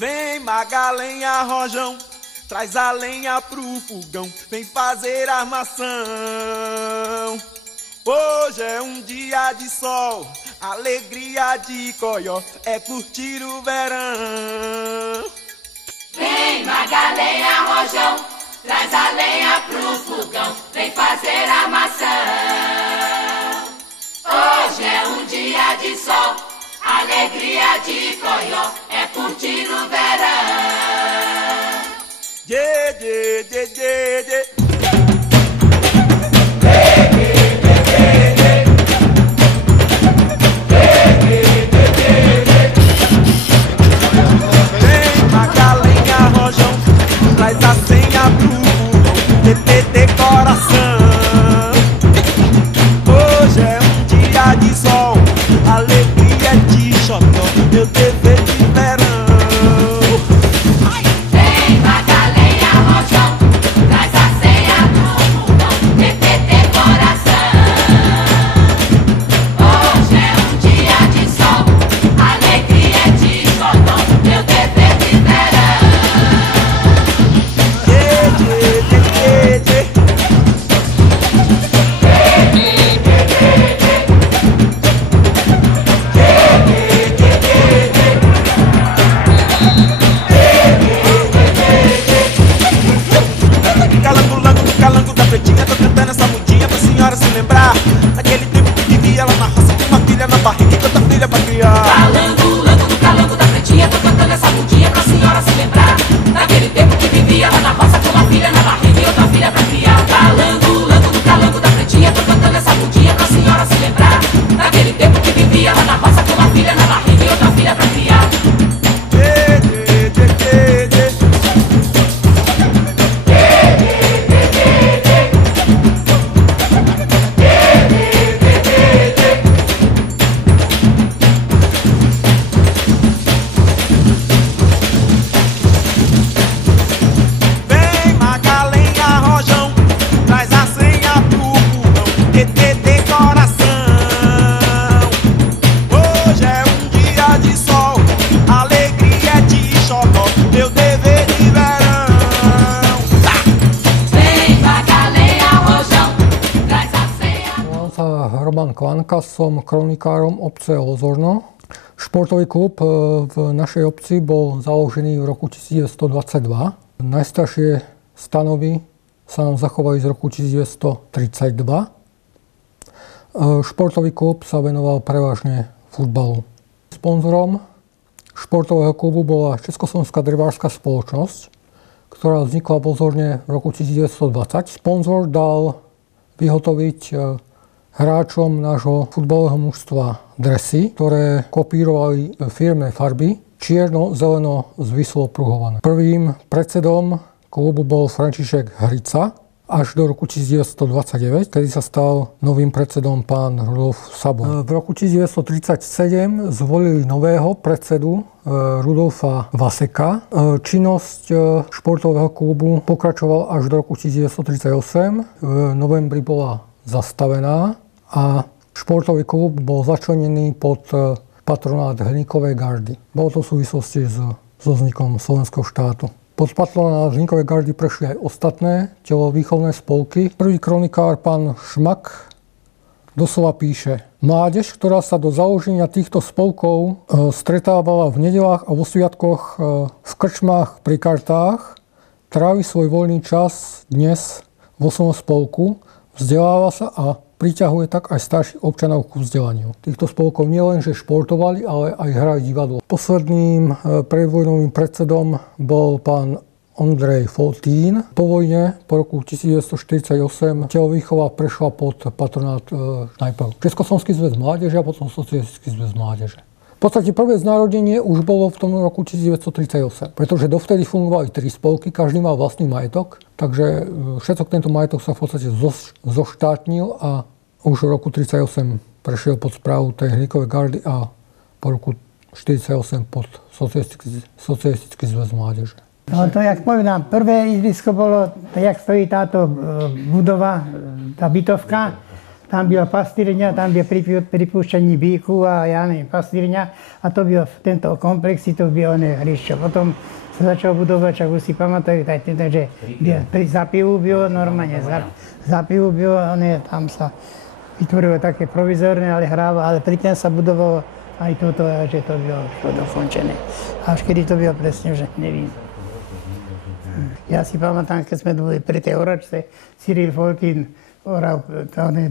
Vem Magalenha Rojão, traz a lenha pro fogão, vem fazer armação. Hoje é um dia de sol, alegria de coió, é curtir o verão. Vem Magalenha Rojão, traz a lenha pro fogão, vem fazer armação. Hoje é um dia de sol, alegria de coió, é curtir o verão. Dê, dê, dê, dê, dê. Traz a senha pro TTT coração. Hoje é um dia de sol, alegria de xodó, meu dever de verão. Vem Magalenha Rojão, traz a senha pro fogão, TTT coração. Hoje é um dia de sol, alegria de xodó, meu dever de verão. Calango da pretinha, tô cantando essa mudinha pra senhora se lembrar daquele tempo que vivia lá na roça com uma filha na barriga e tanta filha pra criar. Calango da pretinha, tô cantando essa mudinha pra senhora se lembrar daquele tempo que vivia lá na roça com uma filha na barriga e outra filha pra criar. Calango da pretinha, tô cantando essa mudinha pra senhora se lembrar daquele tempo que vivia lá na roça com uma filha na barriga e outra filha pra criar. Roman Kvanka, som kronikárom obce Ozorno. Športový klub v našej obci bol založený v roku 1922. Najstaršie stanovy sa nám zachovali z roku 1932. Športový klub sa venoval prevažne futbalu. Sponzorom športového klubu bola Československá drevárska spoločnosť, ktorá vznikla v Ozorne v roku 1920. Sponzor dal vyhotoviť hráčom nášho futbalového mužstva dresy, ktoré kopírovali firmné farby čierno, zeleno, zvislo pruhované. Prvým predsedom klubu bol František Hrica až do roku 1929, kedy sa stal novým predsedom pán Rudolf Sabor. V roku 1937 zvolili nového predsedu Rudolfa Vaseka. Činnosť športového klubu pokračovala až do roku 1938. V novembri bola zastavená a športový klub bol začlenený pod patronát Hliníkovej gardy. Bolo to v súvislosti so vznikom Slovenského štátu. Pod patronát Hliníkovej gardy prešli aj ostatné telovýchovné spolky. Prvý kronikár, pán Šmak, doslova píše: Mládež, ktorá sa do založenia týchto spolkov stretávala v nedeľách a vo sviatkoch v krčmách pri kartách, trávi svoj voľný čas dnes vo svojom spolku, vzdeláva sa a priťahuje tak aj starších občanov ku vzdelaniu. Týchto spolkov nielenže športovali, ale aj hrali divadlo. Posledným predvojnovým predsedom bol pán Ondrej Foltín. Po vojne, po roku 1948, telovýchova prešla pod patronát najprv Československý zväz mládeže a potom Socialistický zväz mládeže. V podstate prvé znárodnenie už bolo v tom roku 1938, pretože dovtedy fungovali 3 spolky, každý mal vlastný majetok, takže všetok tento majetok sa v podstate zoštátnil a už v roku 1938 prešiel pod správu tej Hliníkovej gardy a po roku 1948 pod Socialistický zväz mládeže. No to, jak povedám, prvé ihrisko bolo, jak stojí táto budova, tá bytovka, tam byla pastýrňa, tam bylo pripúšťaní bíku a ja neviem, pastýrňa. A to byl tento komplex, to bylo hřiště. Potom se začal budovat, čak už si pamatuju, takže za pivu bylo normálně, za pivu bylo, tam sa vytvorilo také provizorné, ale hráva, ale pri tém sa budovalo aj toto, že to bylo dokončené. Až kedy to bylo presne, že nevím. Ja si pamätám, keď sme boli pri tej oračce, Cyril Folkin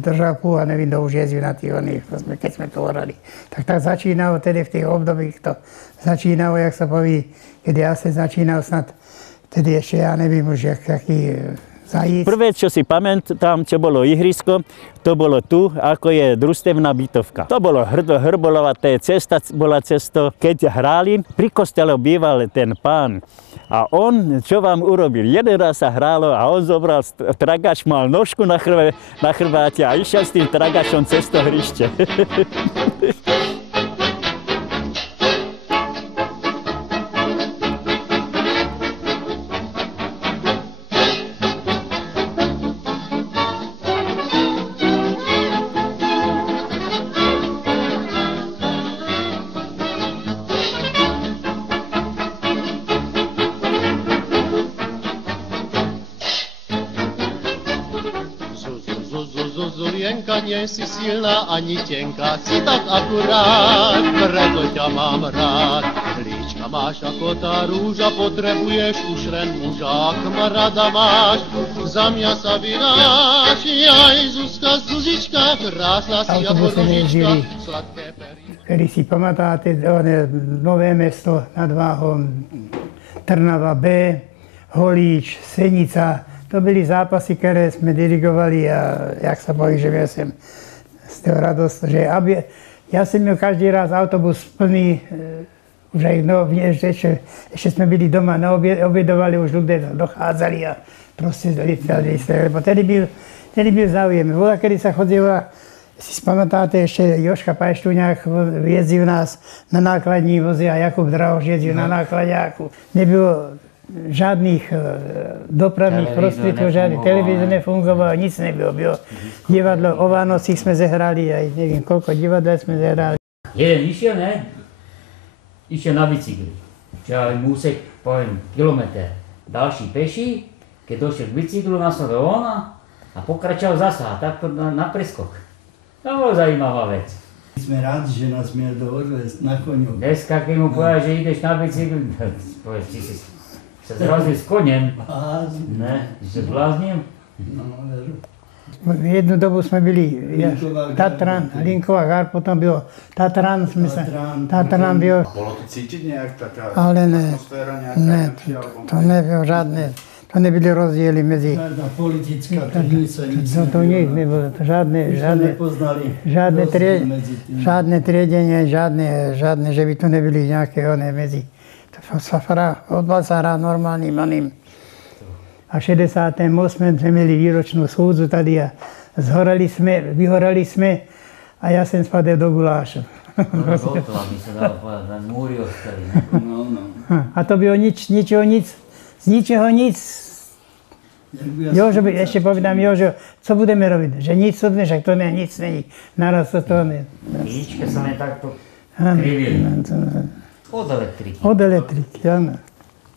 držal púl a nevím, kto už jezdil na tých oných, keď sme to orali. Tak začínalo tedy v tých obdobích, to začínalo, jak sa poví, keď ja som začínal snad, tedy ešte ja nevím už, aký zajíc. Prvé, čo si pamätám, čo bolo ihrisko, to bolo tu, ako je družstevná bytovka. To bolo hrbolovaté, cesta bola cesto. Keď hráli, pri kostele býval ten pán. A on, čo vám urobil? Jeden raz sa hrálo a on zobral tragač, mal nožku na chrbáte a išiel s tým tragačom cez to hrište. Zulienka, nie si silná ani tenká, si tak akurát, preto ťa mám rád. Líčka máš ako tá rúža, potrebuješ už len muža, ak ma rada máš. Za mňa sa vynáš, jaj Zuzka, Zuzička, krásna si ako ružička, sladké pery. Kedy si pamatáte, Nové Mesto nad Váhom, Trnava B, Holíč, Senica. To byly zápasy, které jsme dirigovali a jak se bojí, že měl jsem z toho radost, že já jsem měl každý raz autobus plný, už aj ešte jsme byli doma, obědovali, už ľudia dochádzali a prostě letali se, lebo tedy byl záujem. Vola, kedy sa chodila, si spamatáte, ešte Joška Pajštúňák jezdil nás na nákladní vozy a Jakub Drahoš jezdil na nákladňáku. Nebylo žádných dopravných prostriedkov, žiadne televízie nefungovalo, nic nebylo. Bylo divadlo, o Vánocích sme zahrali, aj neviem koľko divadla sme zahrali. Jeden išiel, ne? Išiel na bicykli. Čiže úsek, poviem, kilometr. Další peší, keď došiel k bicyklu, nasledol ona a pokračoval zasa, tak na preskok. To bolo zaujímavá vec. Sme rádi, že nás miel doodvést na koňu. Dneska, keď mu povedal, že ideš na bicykli, povedz, či si sa zrazil s koněm. Ne, že bláznil? No, veru. V jednu dobu jsme byli Tatran, Linková Gár, potom bylo Tatran, Tatran byl. Bolo to cítiť nejak taká atmosféra nejaká? To nebylo žádné, to nebyly rozdiely mezi. Žádná politická tržnica, nic to nic nebylo, žádné triedenie, žádné, že by to nebyly nějaké mezi. Odbal sa hrá normálnym maným. A v 68. sme mali výročnú schôdzu tady a vyhorali sme a ja som spadol do gulášu. A to bylo z ničeho nic. Jožo, ešte povedám, Jožo, co budeme robiť? Že nic, však to nic není. Naraz to ne. Líčka sa ne takto krivili. Od elektriky. Od elektriky, áno.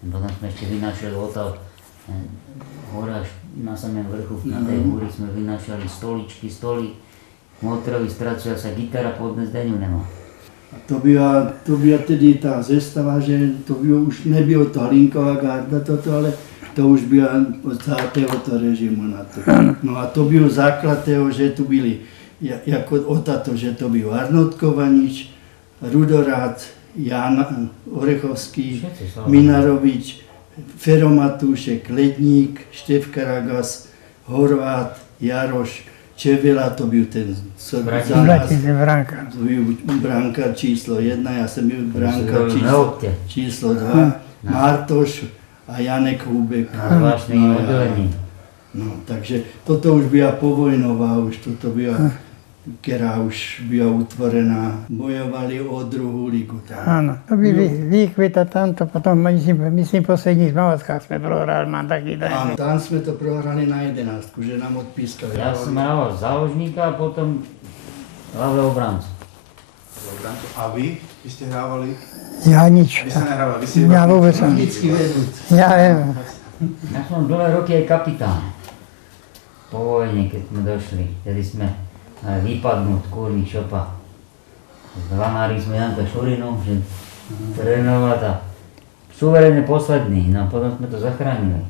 Potom sme ešte vynášali odtiaľ hore až na samém vrchu, na tej húri sme vynášali stoličky, stoly, motorový stracu, sa gitara pod zdeniu nemá. To byla tedy tá zestava, že to bylo, už nebylo to Hlinková garda toto, ale to už byla od tohoto režimu na to. No a to byl základ toho, že tu byli, jako otato, že to byl Arnold Kovanič, Rudorác, Jan Orechovský, Minarovič, Fero Matúšek, Ledník, Štef Karagas, Horvát, Jaroš, Čevela, to byl ten brankár číslo 1, já jsem byl brankár číslo 2, Martoš a Janek Hubek. No, takže toto už byla povojnová, už toto byla ktorá už byla utvorená. Bojovali o druhú ligu. Áno, to by výkvita tamto, potom myslím poslední v Mavackách sme prohrali, mám taký den. Áno, tam sme to prohrali na 11, že nám odpískali. Ja som hrával záložníka a potom ľavého obráncu. A vy? Vy ste hrávali? Ja nič. Vy ste nehrávali? Vy ste Ja vôbec som. Ja viem. Ja som dlhé roky aj kapitán. Po vojne, keď sme došli, vtedy sme vypadnúť kurník šopa. Zvanári sme Janka Šurinu, že trénovať a suverénne posledný, no a potom sme to zachránili.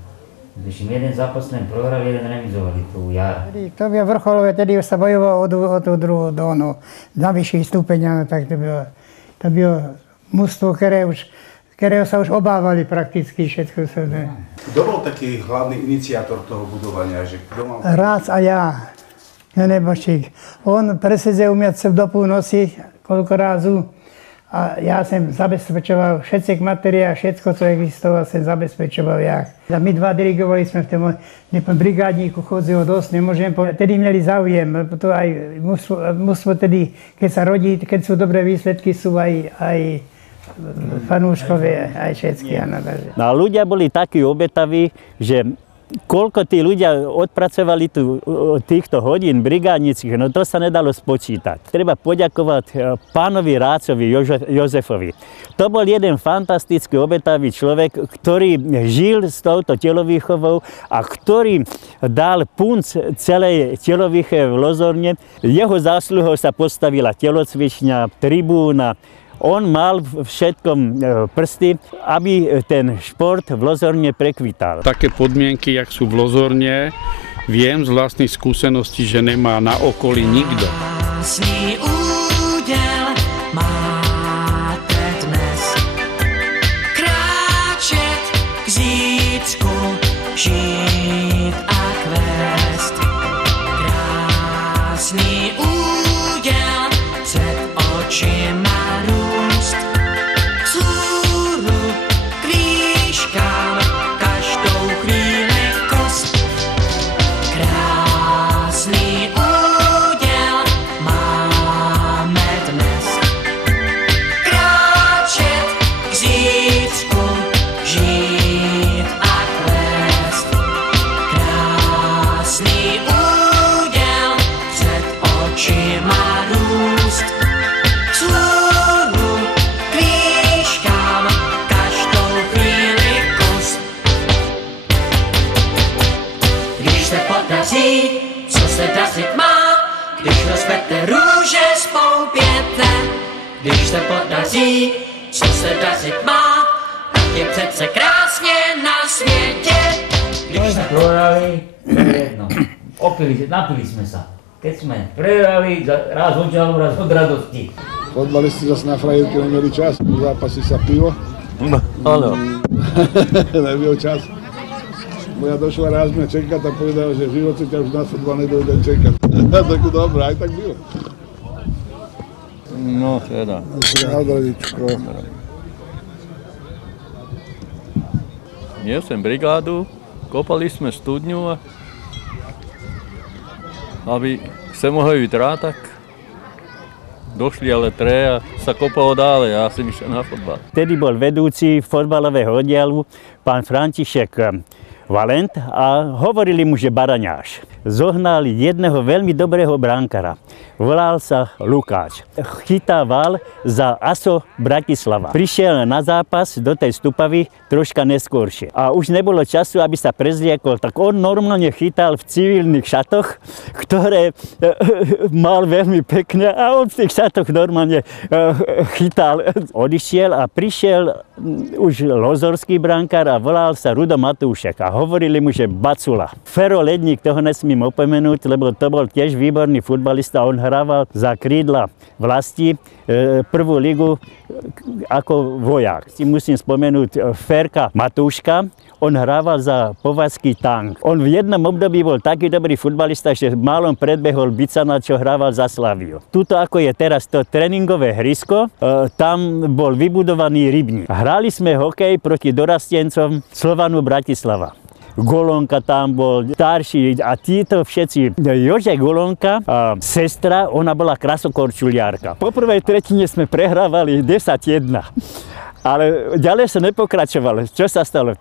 Ešte jeden zápas sme prohrali, jeden remizovali tu jar. To bylo vrcholové, tedy sa bojovalo o tú druhú dónu. Na vyšších stupeniach, tak to bylo mužstvo, ktorého sa už obávali prakticky všetko. Kto bol taký hlavný iniciátor toho budovania? Že kto mal... Rác a ja, Nebočík. On presedzel u mňa do půlnoci, koľko rázu. A ja som zabezpečoval všetci materiál, všetko, co existovalo, som zabezpečoval ja. A my dva dirigovali sme v tom brigádníku, chodzilo dosť, nemôžem povedať. Tedy měli záujem, to aj mužstvo tedy, keď sa rodí, keď sú dobré výsledky, sú aj fanúškovia, aj všetky. No a ľudia boli takí obetaví, že koľko tí ľudia odpracovali týchto hodín brigádnických, no to sa nedalo spočítať. Treba poďakovať pánovi Rácovi Jozefovi. To bol jeden fantastický obetavý človek, ktorý žil s touto telovýchovou a ktorý dal punc celej telovýchove v Lozorne. Jeho zásluhou sa postavila telocvičňa, tribúna. On mal všetkom prsty, aby ten šport v Lozorne prekvital. Také podmienky, jak sú v Lozorne, viem z vlastných skúseností, že nemá na okolí nikto. Krásný údel máte dnes. Kráčet k zítřku, žít a kvést. Krásný údel před očima. Když se podaří, co se dařit má, tak je přece krásně na světě. Když jsme prohrali, to je jedno. Napili sme sa. Keď sme prehrali, raz od žalu, raz od radosti. Fotbalisti zase na frajerke nemeli čas, u zápasy sa pivo. No, áno. Nebyl čas. Moja došla raz mňa čekať a povedala, že v živote ťa už na fotbal nedojdem čekať. Tak dobré, aj tak bylo. No, teda. Zdravíčko. Měl jsem brigádu, kopali jsme studňu a aby se mohli jít rád, tak došli ale tre a sa kopalo dále, ja som išiel na fotbal. Vtedy bol vedúci fotbalového oddielu pán František Valent a hovorili mu, že Baraňáš. Zohnal jedného veľmi dobrého brankára. Volal sa Lukáč. Chytával za ASO Bratislava. Prišiel na zápas do tej Stupavy troška neskôršie. A už nebolo času, aby sa prezliekol. Tak on normálne chytal v civilných šatoch, ktoré mal veľmi pekne a on v tých šatoch normálne chytal. Odišiel a prišiel už lozorský brankár a volal sa Rudo Matúšek. A hovorili mu, že Bacula. Fero Ledník, toho nesmím opomenúť, lebo to bol tiež výborný futbalista. On hrával za krídla vlasti prvú ligu ako vojak. Si musím spomenúť Ferka Matúška. On hrával za Považský Tank. On v jednom období bol taký dobrý futbalista, že málom predbehol Bicana, čo hrával za Slaviu. Tuto, ako je teraz to tréningové hrysko, tam bol vybudovaný rybník. Hrali sme hokej proti dorastencom Slovanu Bratislava. Golonka tam bol, starší a títo všetci. Jože Golonka, sestra, ona bola krasokorčuliarka. Po prvej tretine sme prehrávali 10-1. Ale ďalej sa nepokračovalo. Čo sa stalo?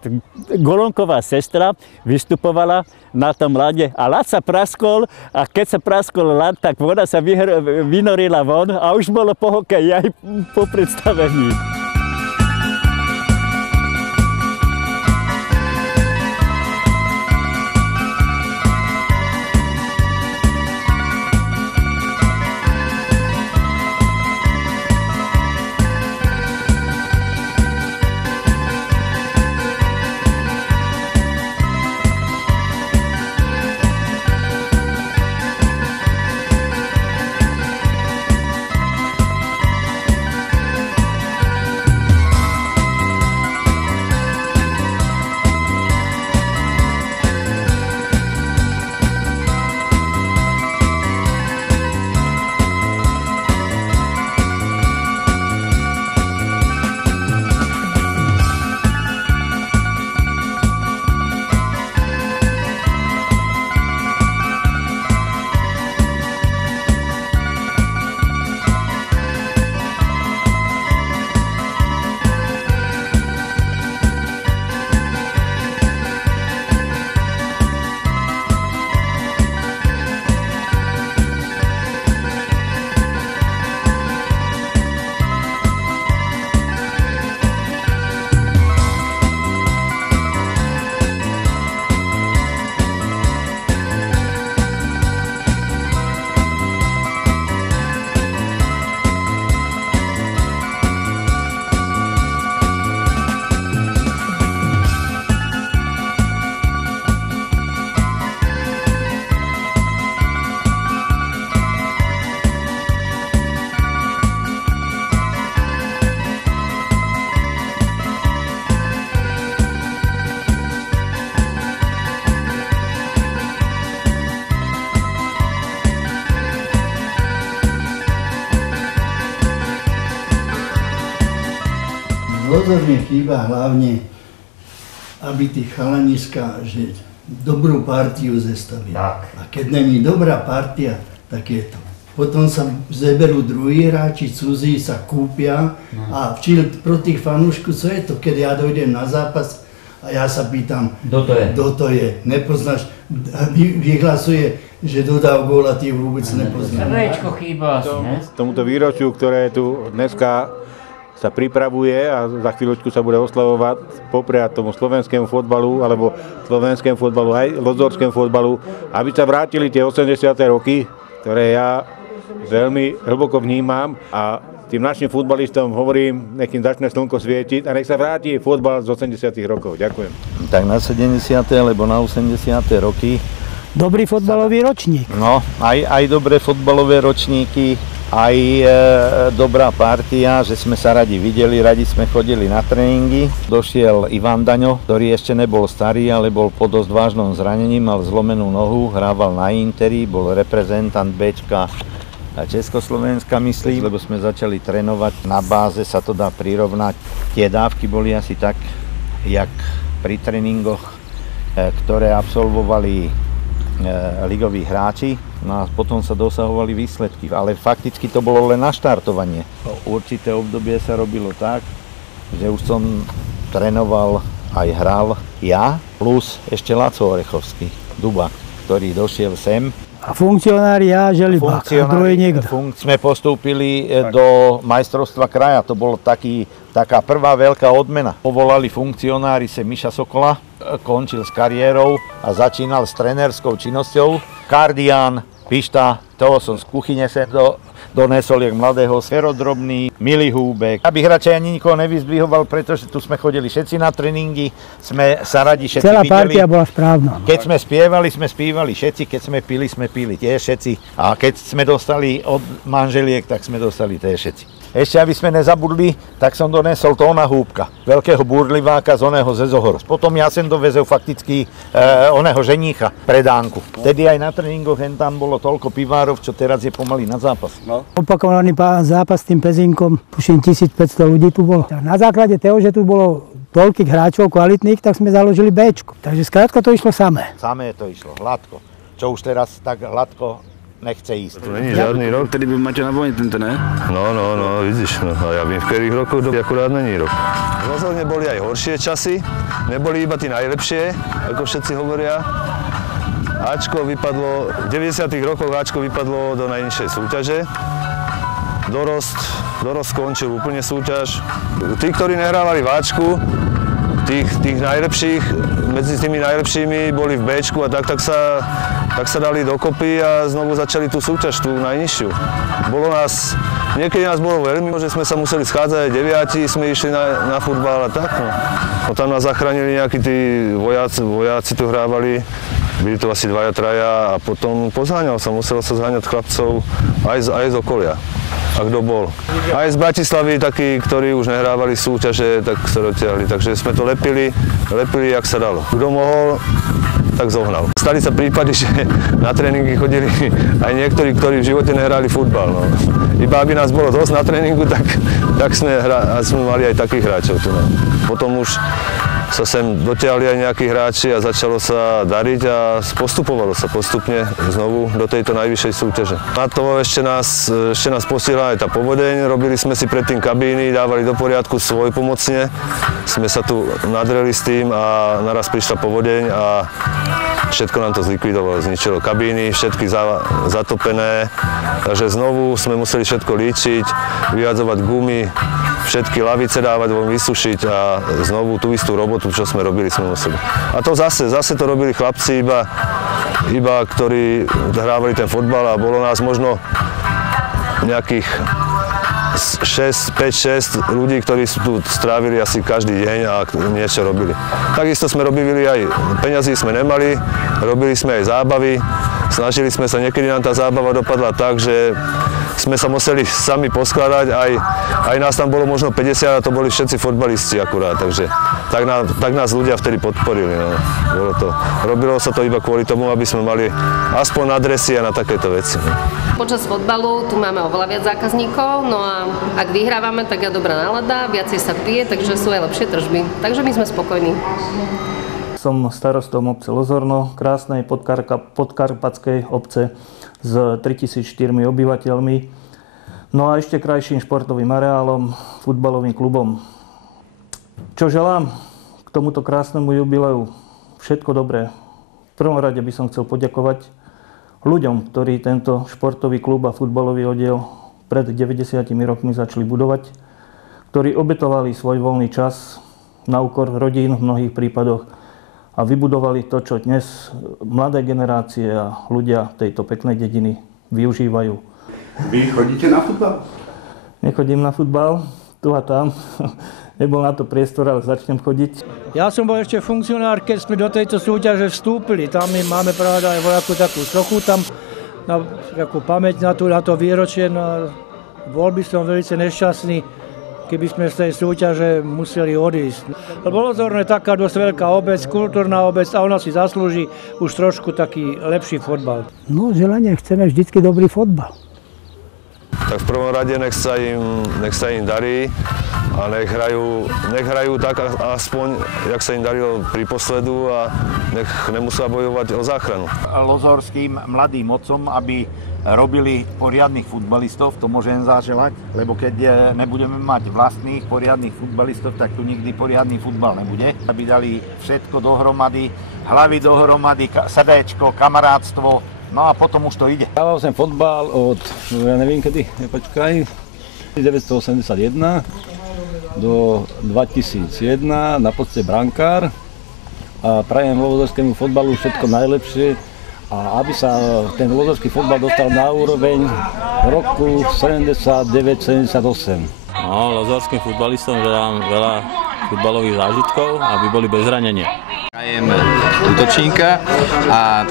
Golonková sestra vystupovala na tom ľade a ľad sa praskol a keď sa praskol ľad, tak voda sa vynorila von a už bolo po hokeji aj po predstavení. Pozorne chýba hlavne, aby tí chalaniska, že dobrú partiu zestavia. A keď není dobrá partia, tak je to. Potom sa zeberú druhí hráči, cudzí sa kúpia a pro tých fanúškov, co je to, keď ja dojdem na zápas a ja sa pýtam, kto to je, nepoznáš, vyhlasuje, že dodal gól a ty vôbec nepoznáš. Srdečko chýba asi, ne? Tomuto výročiu, ktoré tu dneska sa pripravuje a za chvíľočku sa bude oslavovať, popriať tomu slovenskému fotbalu, alebo slovenskému fotbalu aj lozorskému fotbalu, aby sa vrátili tie 80. roky, ktoré ja veľmi hlboko vnímam a tým našim futbalistom hovorím, nech im začne slnko svietiť a nech sa vráti fotbal z 80. rokov. Ďakujem. Tak na 70. alebo na 80. roky. Dobrý fotbalový ročník. No, aj dobré fotbalové ročníky, aj dobrá partia, že sme sa radi videli, radi sme chodili na tréningy. Došiel Ivan Daňo, ktorý ešte nebol starý, ale bol po dosť vážnom zranení, mal zlomenú nohu, hrával na Interi, bol reprezentant Bčka Československa, myslím, lebo sme začali trénovať. Na báze sa to dá prirovnať. Tie dávky boli asi tak, jak pri tréningoch, ktoré absolvovali ligoví hráči, no a potom sa dosahovali výsledky, ale fakticky to bolo len naštartovanie. Určité obdobie sa robilo tak, že už som trénoval aj hral ja, plus ešte Laco Orechovský, Dubak, ktorý došiel sem. A funkcionári ja, Želibák, a druhý niekto. Sme postúpili do majstrovstva kraja, to bolo taká prvá veľká odmena. Povolali funkcionári sem Miša Sokola, končil s kariérou a začínal s trenérskou činnosťou. Kardián, Pišta, toho som z kuchyne sem donesol jak mladého, Ferodrobný, Milý Húbek. Abych radšej ani nikoho nevyzdvihoval, pretože tu sme chodili všetci na tréningy, sme sa radi všetci celá videli. partia bola správna. Keď sme spívali všetci, keď sme pili tiež všetci. A keď sme dostali od manželiek, tak sme dostali tiež všetci. Ešte, aby sme nezabudli, tak som donesol Tóna Húbka, veľkého búrliváka z oného ze Zohor. Potom ja som dovezol fakticky oného ženícha, predánku. Vtedy aj na tréningoch tam bolo toľko pivárov, čo teraz je pomaly na zápas. No. Opakovaný zápas s tým Pezinkom, tuším 1500 ľudí tu bolo. Na základe toho, že tu bolo toľkých hráčov kvalitných, tak sme založili Bčko. Takže skrátka to išlo samé. Samé to išlo, hladko. Čo už teraz tak hladko nechce ísť. To není žádný rok, tedy by Maťo na vojne tento, ne? No, vidíš, no a ja viem, v ktorých rokoch to akurát není rok. Rozhodne boli aj horšie časy, neboli iba tí najlepšie, ako všetci hovoria. Ačko vypadlo, v 90. rokoch Ačko vypadlo do najnižšej súťaže. Dorost skončil úplne súťaž. Tí, ktorí nehrávali v Ačku, tých najlepších, medzi tými najlepšími boli v Bčku a tak sa dali dokopy a znovu začali tú súťaž, tú najnižšiu. Niekedy nás bolo veľmi, že sme sa museli schádzať, 9 sme išli na futbal a tak. No tam nás zachránili nejakí tí vojáci tu hrávali. Byli to asi 2-3 a potom muselo sa zháňať chlapcov aj z okolia. A kto bol. Aj z Bratislavy takí, ktorí už nehrávali súťaže, tak sa dotiahli. Takže sme to lepili, jak sa dalo. Kto mohol, tak zohnal. Stali sa prípady, že na tréningy chodili aj niektorí, ktorí v živote nehrali futbal. No. Iba aby nás bolo dosť na tréningu, tak sme mali aj takých hráčov tu. No. Potom už sa sem dotiahli aj nejakí hráči a začalo sa dariť a postupovalo sa postupne znovu do tejto najvyššej súťaže. Na to ešte nás postihla aj tá povodeň, robili sme si predtým kabíny, dávali do poriadku svojpomocne. Sme sa tu nadreli s tým a naraz prišla povodeň a všetko nám to zlikvidovalo, zničilo kabíny, všetky zatopené, takže znovu sme museli všetko líčiť, vyhadzovať gumy, všetky lavice dávať von, vysušiť a znovu tú istú robotu, čo sme robili, sme museli. A to zase to robili chlapci iba ktorí hrávali ten fotbal a bolo nás možno nejakých 5-6 ľudí, ktorí tu strávili asi každý deň a niečo robili. Takisto sme robili aj peňazí sme nemali, robili sme aj zábavy, snažili sme sa, niekedy nám tá zábava dopadla tak, že sme sa museli sami poskladať, aj nás tam bolo možno 50 a to boli všetci fotbalisti akurát, takže tak nás ľudia vtedy podporili. No. Robilo sa to iba kvôli tomu, aby sme mali aspoň na dresy a na takéto veci. No. Počas fotbalu tu máme oveľa viac zákazníkov, no a ak vyhrávame, tak je dobrá nálada, viacej sa pije, takže sú aj lepšie tržby. Takže my sme spokojní. Som starostom obce Lozorno, krásnej podkarpatskej obce s 3004 obyvateľmi. No a ešte krajším športovým areálom, futbalovým klubom. Čo želám k tomuto krásnemu jubileu? Všetko dobré. V prvom rade by som chcel poďakovať ľuďom, ktorí tento športový klub a futbalový oddiel pred 90 rokmi začali budovať, ktorí obetovali svoj voľný čas na úkor rodín v mnohých prípadoch a vybudovali to, čo dnes mladé generácie a ľudia tejto peknej dediny využívajú. Vy chodíte na futbal? Nechodím na futbal, tu a tam. Nebol na to priestor, ale začnem chodiť. Ja som bol ešte funkcionár, keď sme do tejto súťaže vstúpili. Tam my máme pravda aj voľakú takú sochu, tam na takú pamäť na to výročie. No, bol by som veľmi nešťastný, keby sme z tej súťaže museli odísť. Lebo Lozorno je taká dosť veľká obec, kultúrna obec a ona si zaslúži už trošku taký lepší fotbal. No, želanie chceme vždycky dobrý fotbal. Tak v prvom rade nech sa im darí a nech hrajú tak aspoň, jak sa im darilo pri posledu a nech nemusia bojovať o záchranu. Lozorským mladým otcom, aby robili poriadnych futbalistov, to môžem zaželať, lebo keď nebudeme mať vlastných poriadnych futbalistov, tak tu nikdy poriadny futbal nebude. Aby dali všetko dohromady, hlavy dohromady, srdéčko, kamarátstvo, no a potom už to ide. Hrával som fotbal od, ja neviem kedy, 1981 do 2001, na poste brankár a prajem lozorskému fotbalu všetko najlepšie a aby sa ten lozorský fotbal dostal na úroveň roku 79-78. No, lozorským futbalistom želám veľa futbalových zážitkov, aby boli bez zranenia. Prajem útočníka a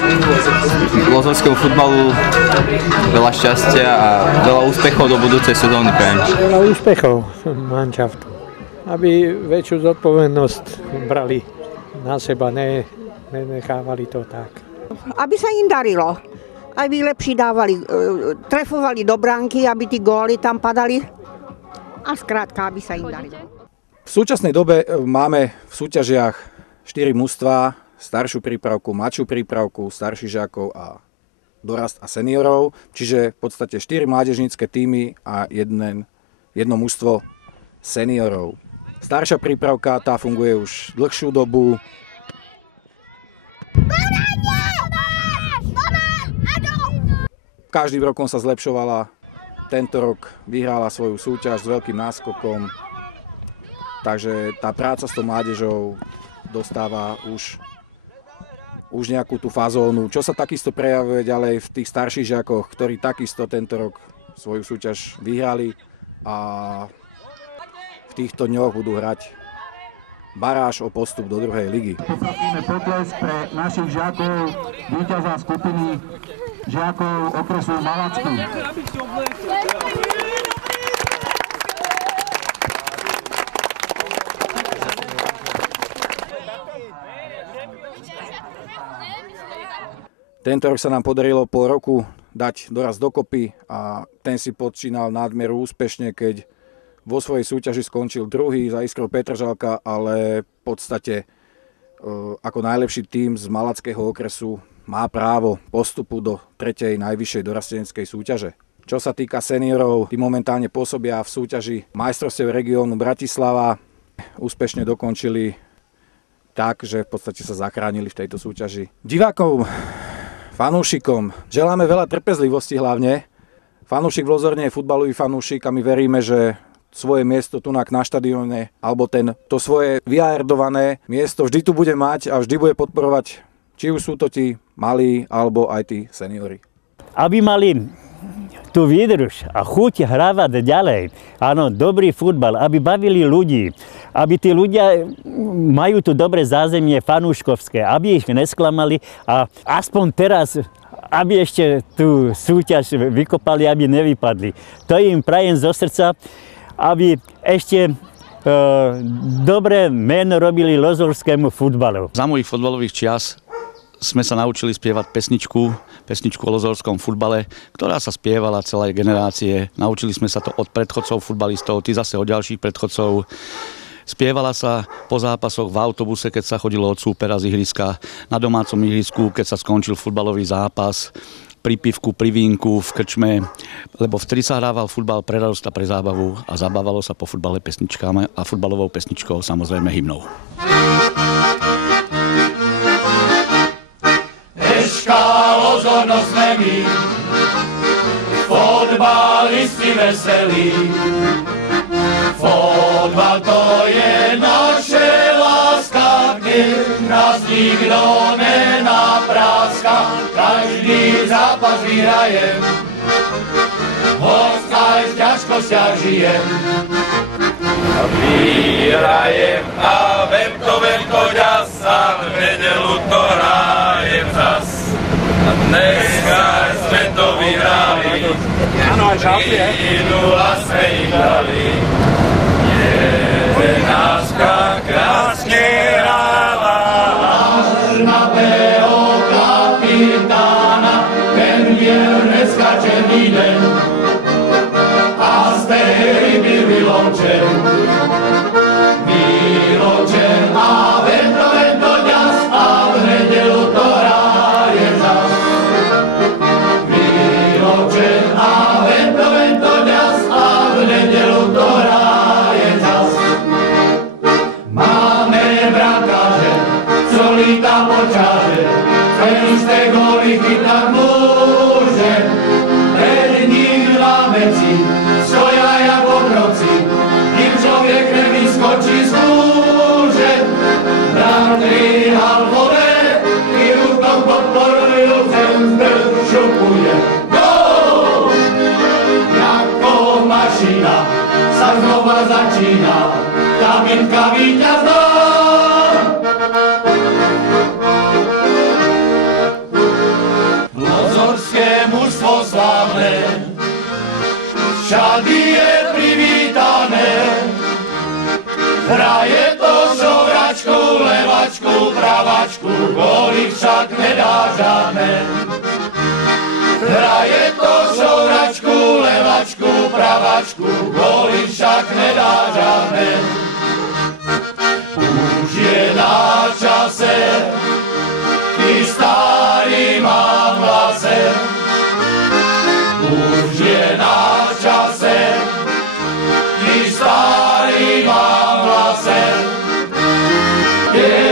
lozorskému futbalu veľa šťastia a veľa úspechov do budúcej sezóny prajem. Veľa úspechov manšaftu, aby väčšiu zodpovednosť brali na seba, nenechávali to tak. Aby sa im darilo, aby lepší dávali, trefovali do bránky, aby tí góly tam padali a skrátka, aby sa im darilo. súčasnej dobe máme v súťažiach 4 mužstvá, staršiu prípravku, mladšiu prípravku, starších žiakov a dorast a seniorov, čiže v podstate 4 mládežnícke týmy a jedno mužstvo seniorov. Staršia prípravka, tá funguje už dlhšiu dobu. Každým rokom sa zlepšovala. Tento rok vyhrala svoju súťaž s veľkým náskokom. Takže tá práca s tou mládežou dostáva už nejakú tú fazónu. Čo sa takisto prejavuje ďalej v tých starších žiakoch, ktorí takisto tento rok svoju súťaž vyhrali a v týchto dňoch budú hrať baráž o postup do druhej ligy. Poprosíme potlesk pre našich žiakov, víťaza skupiny žiakov okresu Malačky. Tento rok sa nám podarilo po roku dať doraz dokopy a ten si počínal nadmieru úspešne, keď vo svojej súťaži skončil druhý za Iskrou Petržalka, ale v podstate ako najlepší tím z Malackého okresu má právo postupu do 3. najvyššej dorasteneckej súťaže. Čo sa týka seniorov, tí momentálne pôsobia v súťaži majstrovstiev regiónu Bratislava. Úspešne dokončili tak, že v podstate sa zachránili v tejto súťaži. Divákom, fanúšikom želáme veľa trpezlivosti hlavne. Fanúšik v Lozorne je futbalový fanúšik a my veríme, že svoje miesto tu na štadióne alebo to svoje vyardované miesto vždy tu bude mať a vždy bude podporovať, či už sú to tí malí alebo aj tí seniori. Aby mali tú výdrž a chuť hrávať ďalej, áno, dobrý futbal, aby bavili ľudí, aby tí ľudia majú tu dobré zázemie fanúškovské, aby ich nesklamali a aspoň teraz, aby ešte tú súťaž vykopali, aby nevypadli. To im prajem zo srdca, aby ešte dobré meno robili lozorskému futbalu. Za mojich futbalových čias sme sa naučili spievať pesničku o lozorskom futbale, ktorá sa spievala celé generácie. Naučili sme sa to od predchodcov futbalistov, tí zase od ďalších predchodcov. Spievala sa po zápasoch v autobuse, keď sa chodilo od súpera z ihriska, na domácom ihrisku, keď sa skončil futbalový zápas, pri pivku, pri vínku, v krčme, lebo vtedy sa hrával futbal pre radosť a pre zábavu a zabávalo sa po futbale pesničkami a futbalovou pesničkou, samozrejme hymnou. Eška Lozorno sme my, fotbalisti veselí. Fotbal to je naše láska, kde nás nikto nenapráska. Každý zápas vyhrajem, hoď aj v ťažkostiach žijem. Vyhrajem a vemko ďasa, v nedelu to hrajem zas. A dneska sme to vyhrali, minula sme ich dali. Jedenáctka krásne hrála, nášľapého kapitána, ten miel dneska černý deň a z tej hry byl vylončen. Vylončen a vento ďas a v nedelu to hraje zas. Vylončen a vento ďas a v nedelu to hraje zas. Máme brankáře, co lítá po čáře, ten už té góly chytat môže. Pred ním dva meci, stoja jako kroci, kým člověk nevyskočí z kůže. Bratry halvové, i rukom podporujú, ten šupuje. Gól! Jako mašina sa znova začína, tá bitka víťazná. Lozorské mužstvo slávne, všady je privítané. Hraje to šohračku, levačku, pravačku, góly však nedá žádné. Hraje to šohračku, levačku, pravačku, góly však nedá žádné. Yeah.